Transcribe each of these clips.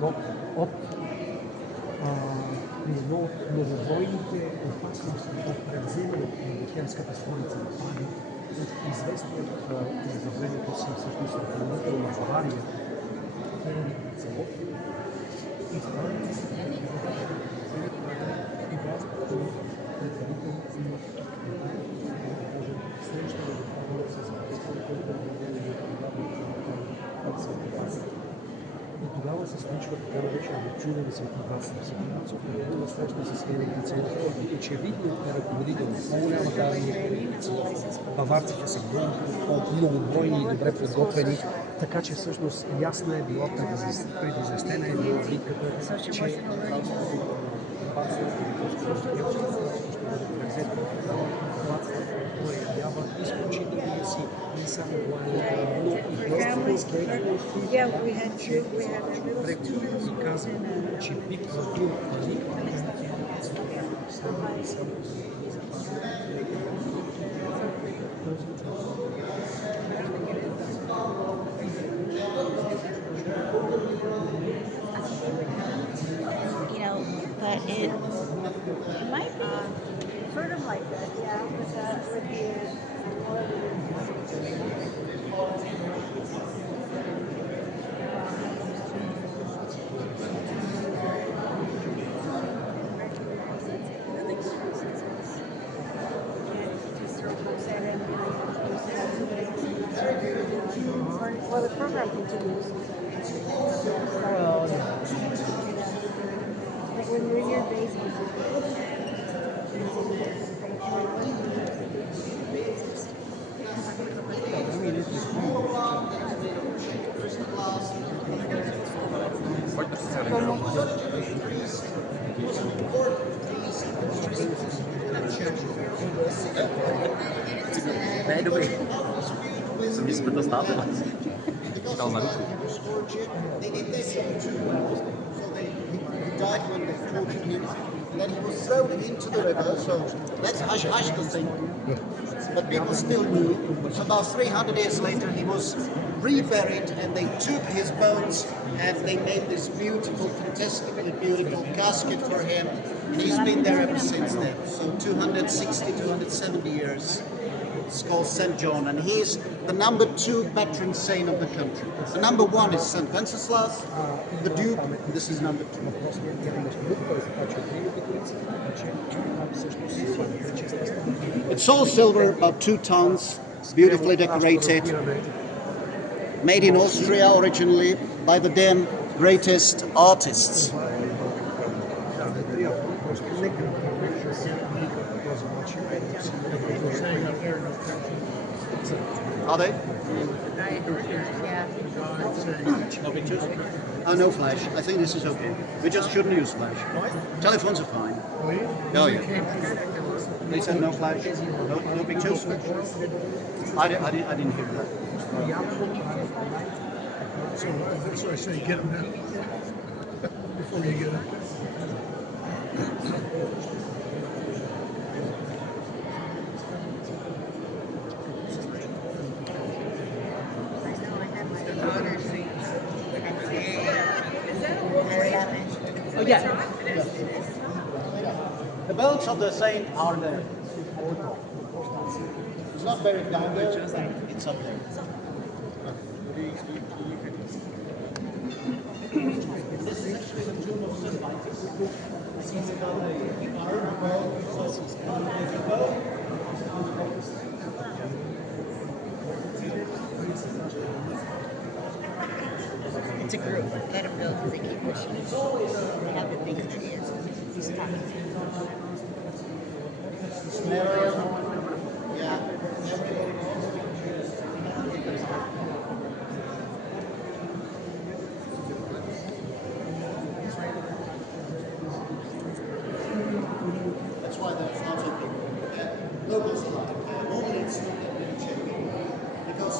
Но от едно от многобройните опасности от превземането на бухемската столица на Прага, от известният изявлението си всъщност ръководител на Бавария, целото и страните си и властта предварително имат среща да доходят с Ватикана, който и тогава се случва така наречено чуден свети Васил. Свети Васил предварително среща с верните църкви. Очевидно е ръководител на по-голямата армия. Баварците са многобройни и добре подготвени, така че всъщност ясна е била предизвестена е била битката, че проявява изключителния си не само военен, но и преговори и казва, че битва бил but it might be sort of like that, yeah, with well, the program continues. Like when you're in your basement. Nee, doe ik. Ze missen met de staat. Ik kan maar niet. Died when they tortured him, and then he was thrown into the river, so that's hush the thing. But people still knew. So about 300 years later he was reburied, and they took his bones and they made this beautiful, fantastically beautiful casket for him, and he's been there ever since then. So 260, 270 years. It's called St. John, and he's the number 2 patron saint of the country. The number 1 is St. Wenceslas, the Duke, and this is number 2. It's all silver, about 2 tons, beautifully decorated, made in Austria originally by the then greatest artists. Are they? No pictures? Oh, no flash. I think this is okay. We just shouldn't use flash. Telephones are fine. Oh, yeah. They said no flash? No pictures? I didn't hear that. So I say get them now. Before you get it. Oh, yeah. The bones of the saint are there. It's not buried down there, it's up there. This is actually the tomb of St. Michael. He's got a iron bone, so it's a bone. It's a group. Let them go because they keep pushing. They have the big ears. He's talking. Yeah. That's why there's lots of locals like normally it's not that many checking because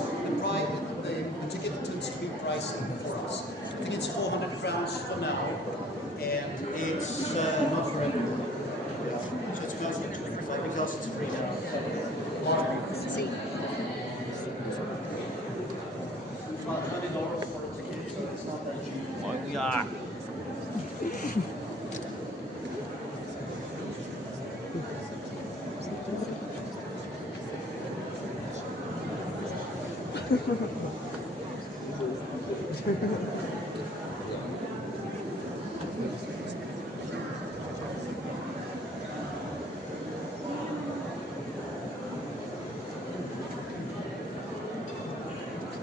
the ticket tends to be pricey for us. I think it's 400 crowns for now, and it's not for everyone. Yeah. So it's mostly because it's free now. See. $20 for a ticket, so it's not that cheap. Ja, Так.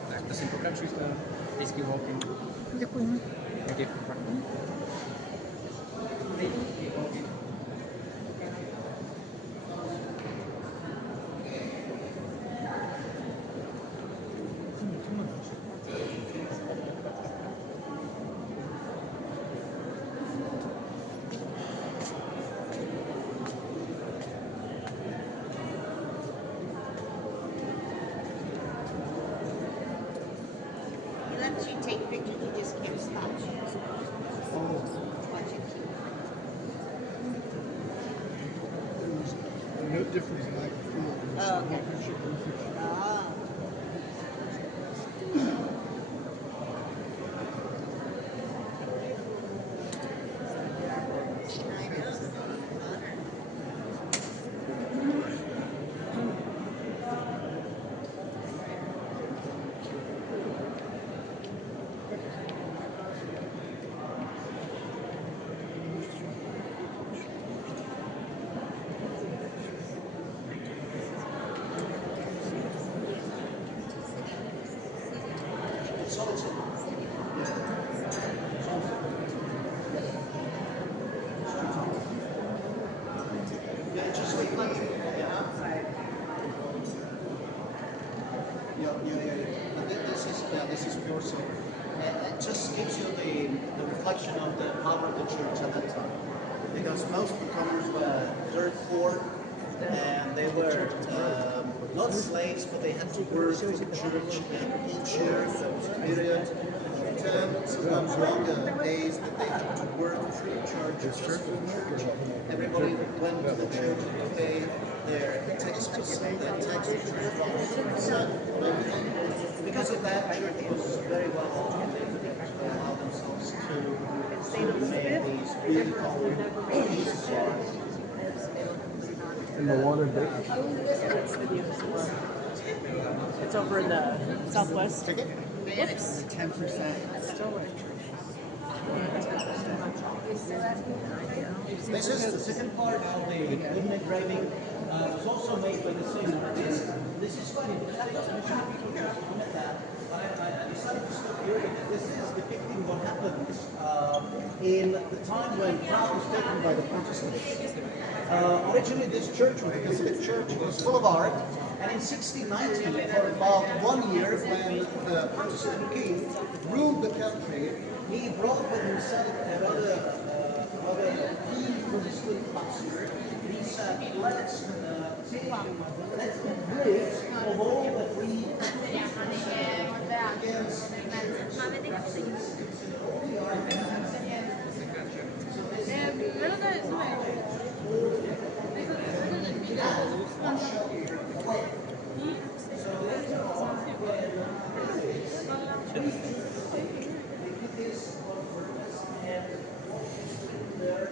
Tak, to si pokračujte. Whisky walking. Дякую. Який? He lets you take pictures, you just can't stop. Watch it. No difference in like before. Oh, okay. Picture, one picture. Ah. Yeah, just like this is pure silver. It just gives you the reflection of the power of the church at that time. Because most of the comers were dirt poor, and they were not slaves, but they had to work for the church. And each year there was a period of 10, sometimes longer days that they had to work for the church, just for the church. Everybody went to the church to pay their tax, their tax return. Because of that, church was very well organized. They allowed themselves to make these beautiful pieces of art. And the water bit. It's over in the southwest. It's 10%. Still This is the second part of the wooden engraving. It was also made by the same artist. This is quite interesting. Usually people just comment that, but I decided to stop here because this is depicting what happened in the time when Prague was taken by the Protestants. Originally, this church was a Catholic church. It was full of art. And in 1690, for about 1 year, when the Protestant king ruled the country, he brought with himself a rather keen Protestant pastor. He said, let's take the bridge of all that we against all the arguments. So this I'll show you. So later on, when they did this on purpose, and there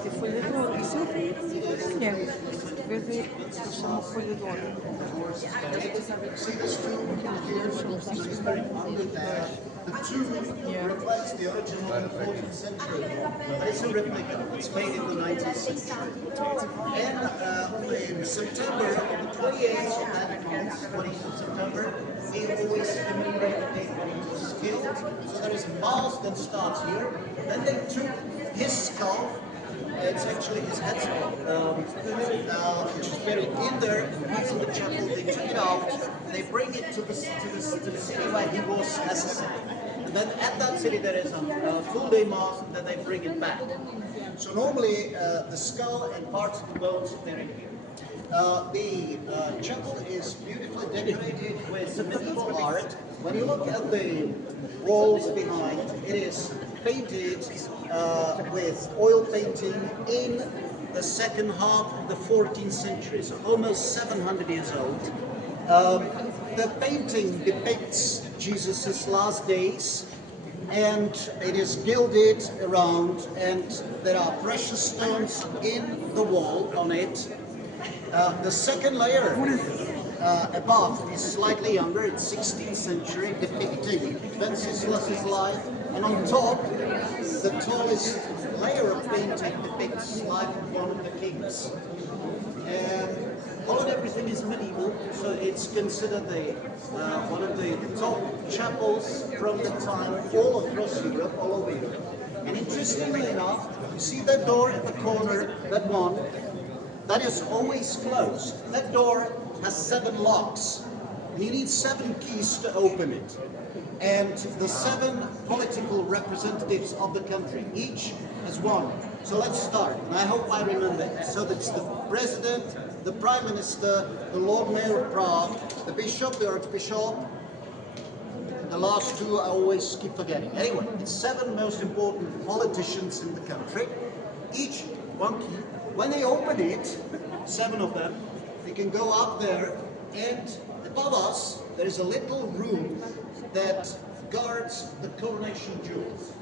Ti foglie d'oro, niente, vedi sono foglie d'oro. See this tomb here? It's very under there. The tomb reflects the original in the 14th century, but it's a replica. It's made in the 19th century. And in September, on the 28th of that month, 20th of September, we always commemorate the day when he was killed. So there is a mass that starts here. Then they took his skull. It's actually his head skull, which is buried in there. He's in the chapel. They took it out. They bring it to the city where he was assassinated. And then at that city there is a full day mass, and then they bring it back. So normally the skull and parts of the bones they're in here. The chapel is beautifully decorated with medieval art. When you look at the walls behind, it is painted with oil painting in the second half of the 14th century, so almost 700 years old. The painting depicts Jesus' last days, and it is gilded around, and there are precious stones in the wall on it. The second layer above is slightly younger, it's 16th century, depicting Wenceslas's life, and on top, the tallest layer of painting depicts life of one of the kings. All and everything is medieval, so it's considered one of the top chapels from the time all across Europe, all over Europe. And interestingly enough, you see that door at the corner, that one, that is always closed. That door has 7 locks, and you need 7 keys to open it. And the 7 political representatives of the country, each has one. So let's start, and I hope I remember it. So that's the president, the prime minister, the Lord Mayor of Prague, the bishop, the archbishop. The last 2 I always keep forgetting. Anyway, it's 7 most important politicians in the country, each one key. When they open it, 7 of them, they can go up there, and above us there is a little room that guards the coronation jewels.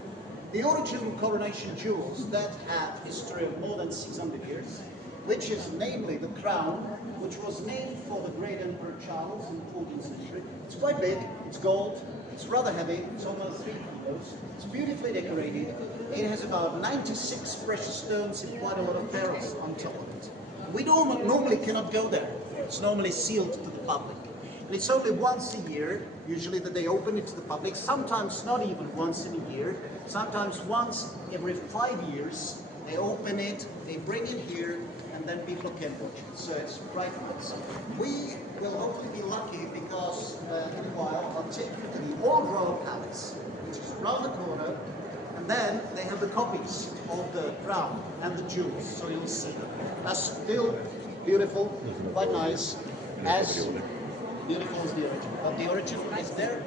The original coronation jewels that have history of more than 600 years, which is namely the crown, which was named for the great Emperor Charles in the 14th century. It's quite big, it's gold, it's rather heavy, it's almost 3 kilos, it's beautifully decorated, it has about 96 precious stones and quite a lot of pearls on top of it. We normally cannot go there, it's normally sealed to the public. And it's only once a year, usually, that they open it to the public, sometimes not even once in a year, sometimes once every 5 years. They open it, they bring it here, and then people can watch it. So it's quite nice. We will hopefully be lucky because in a while I'll take you to the old royal palace, which is around the corner, and then they have the copies of the crown and the jewels, so you'll see them. That's still beautiful, quite nice, as beautiful as the original. But the original is there.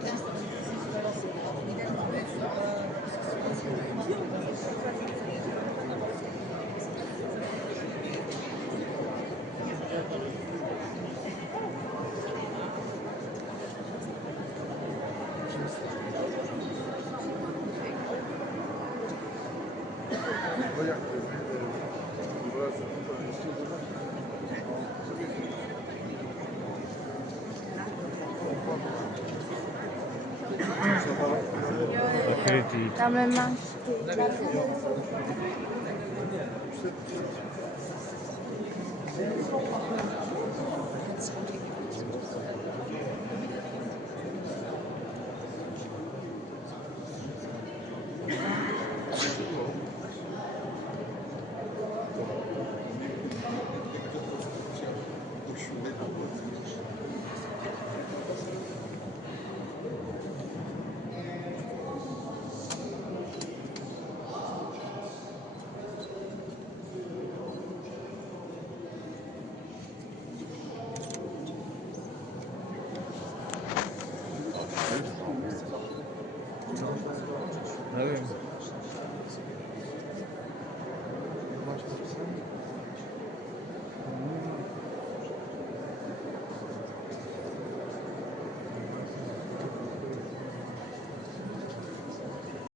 Tam máš ty.